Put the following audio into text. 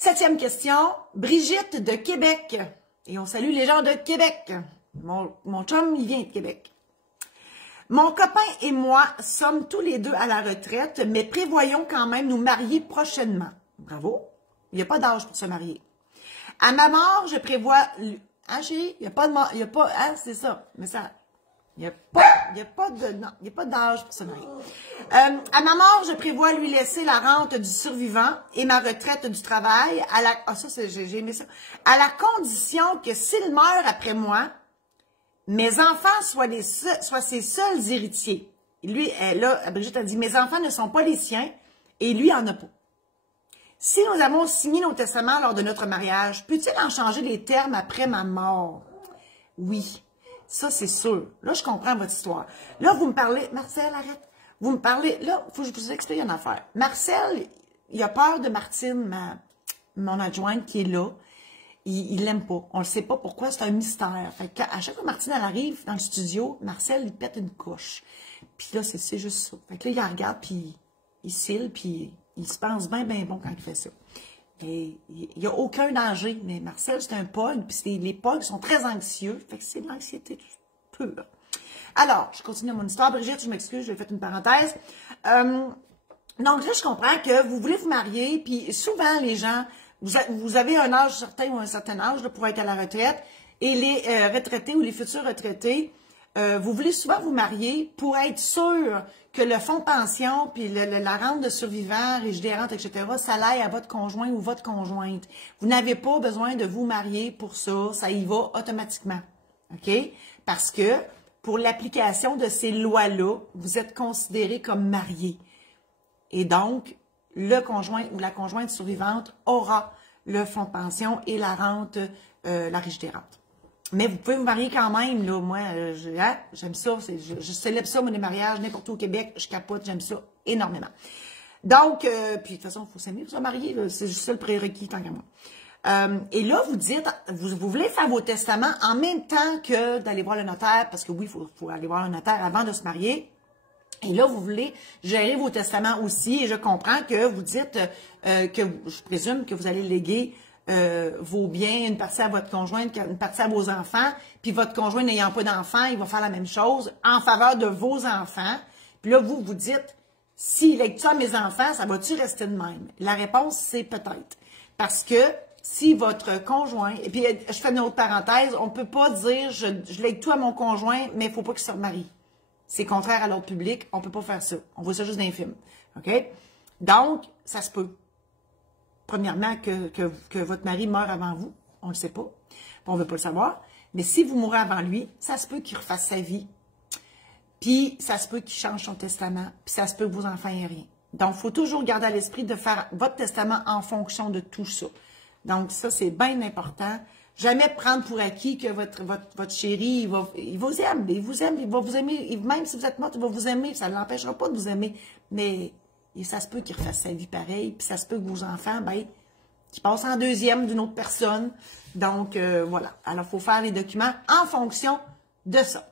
7e question, Brigitte de Québec. Et on salue les gens de Québec. Mon chum, il vient de Québec. Mon copain et moi sommes tous les deux à la retraite, mais prévoyons quand même nous marier prochainement. Bravo. Il n'y a pas d'âge pour se marier. À ma mort, je prévois... Hein, chérie? Il n'y a pas de mort. Il n'y a pas... Hein, c'est ça. Mais ça... Il n'y a pas d'âge pour se marier. À ma mort, je prévois lui laisser la rente du survivant et ma retraite du travail à la... Ah, ça, j'ai aimé ça. À la condition que s'il meurt après moi, mes enfants soient ses seuls héritiers. Lui, là, Brigitte a dit, mes enfants ne sont pas les siens et lui en a pas. Si nous avons signé nos testaments lors de notre mariage, peut-il en changer les termes après ma mort? Oui, ça c'est sûr. Là, je comprends votre histoire. Là, vous me parlez, Marcel, arrête. Vous me parlez, là, il faut que je vous explique une affaire. Marcel, il a peur de Martine, mon adjointe qui est là. Il l'aime pas. On le sait pas pourquoi, c'est un mystère. Fait que à chaque fois que Martine elle arrive dans le studio, Marcel, il pète une couche. Puis là, c'est juste ça. Fait que là, il la regarde, puis il cille, puis il se pense bien bon quand il fait ça. Et il n'y a aucun danger. Mais Marcel, c'est un pog, puis les pogs sont très anxieux. Fait que c'est de l'anxiété pure. Alors, je continue mon histoire. Brigitte, je m'excuse, j'ai fait une parenthèse. Donc là, je comprends que vous voulez vous marier, puis souvent, les gens... Vous avez un âge certain ou un certain âge là, pour être à la retraite. Et les retraités ou les futurs retraités, vous voulez souvent vous marier pour être sûr que le fonds de pension puis la rente de survivant, rigidité rente, etc., ça l'aille à votre conjoint ou votre conjointe. Vous n'avez pas besoin de vous marier pour ça. Ça y va automatiquement. OK? Parce que pour l'application de ces lois-là, vous êtes considéré comme marié. Et donc, le conjoint ou la conjointe survivante aura le fonds de pension et la rente, la rigidité rente. Mais vous pouvez vous marier quand même, là. Moi, j'aime ça. Je célèbre ça, mon mariage, n'importe où au Québec. Je capote, j'aime ça énormément. Donc, puis de toute façon, il faut s'aimer pour se marier. C'est juste ça le prérequis, tant qu'à moi. Et là, vous dites, vous voulez faire vos testaments en même temps que d'aller voir le notaire, parce que oui, il faut aller voir le notaire avant de se marier. Et là, vous voulez gérer vos testaments aussi, et je comprends que vous dites je présume que vous allez léguer vos biens, une partie à votre conjointe, une partie à vos enfants, puis votre conjoint n'ayant pas d'enfants, il va faire la même chose en faveur de vos enfants. Puis là, vous dites, s'il lègue ça à mes enfants, ça va-tu rester de même? La réponse, c'est peut-être. Parce que si votre conjoint, et puis je fais une autre parenthèse, on ne peut pas dire, je lègue tout à mon conjoint, mais il ne faut pas qu'il se remarie. C'est contraire à l'ordre public, on ne peut pas faire ça. On voit ça juste dans les films. OK? Donc, ça se peut. Premièrement, que votre mari meure avant vous, on ne le sait pas. On ne veut pas le savoir. Mais si vous mourrez avant lui, ça se peut qu'il refasse sa vie. Puis, ça se peut qu'il change son testament. Puis, ça se peut que vos enfants aient rien. Donc, il faut toujours garder à l'esprit de faire votre testament en fonction de tout ça. Donc, ça, c'est bien important. Jamais prendre pour acquis que votre chéri, il vous aime, il va vous aimer, même si vous êtes morte, il va vous aimer, ça ne l'empêchera pas de vous aimer. Mais ça se peut qu'il refasse sa vie pareil, puis ça se peut que vos enfants, qu'ils passent en deuxième d'une autre personne. Donc, voilà. Alors, il faut faire les documents en fonction de ça.